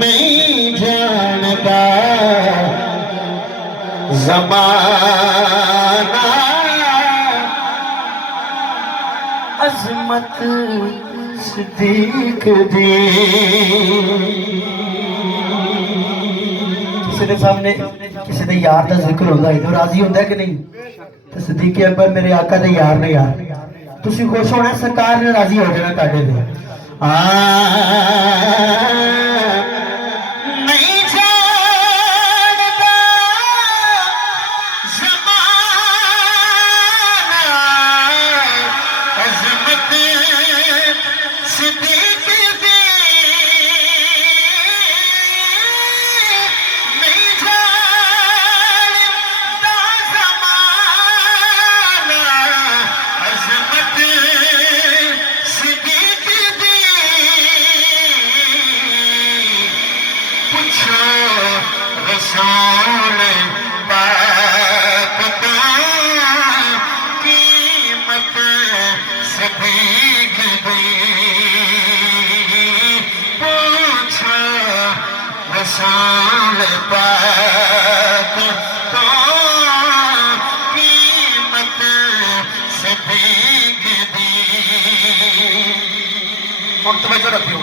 نہیں جانتا زمانہ عظمت صدیق دی. کسی دے سامنے کسی دے یار دا ذکر ہوتا ہے تو راضی ہوتا ہے کہ نہیں؟ تو صدیق اکبر میرے آقا دے یار نے یار تسی خوش ہونا سرکار نے راضی ہو جانا تاڑے دے. نہیں جانتا زمانہ عظمت صدیق دی. نہیں جانتا زمانہ عظمت صدیق دی. پوچھو رسول پاک کا قیمت صدیق دی. پوچھو رسول پاک کا قیمت صدیق دی. اور توجہ رکھو.